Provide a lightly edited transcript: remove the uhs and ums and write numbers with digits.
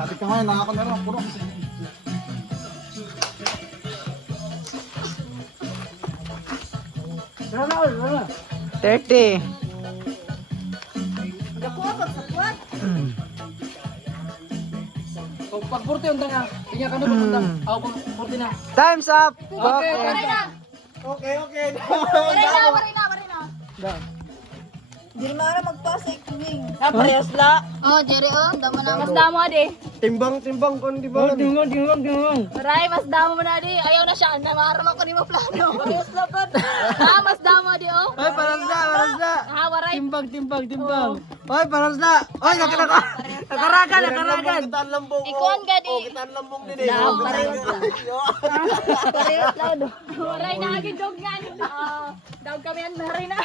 Sabi ka ngayon, nakaka na rin. Puro. Tara na, tara na. 30. Pag 40 yung tanga, tingnan ka na pumunta. Ako pag 40 na. Time's up. Okay, Okay, okay. Hindi naman na magpasa ikwing. Oh, Jerry, oh. Damo na. Mas damo, adi. Timbang kon, di ba? Maray, mas damo mo na, adi. Ayaw na siya. Namaram ako ni mo plano. Ayos na pa. Ah, mas damo, adi, oh. Ay, paras na. Ah, waray. Timbang. Ay, paras na. Ay, nakaragan. Kitaan lambong. Ikuan ka, di. Kitaan lambong din. Daw, parehas lang. Parehas lang, do. Waray, nakagidog nga. Daw kami ang maray na.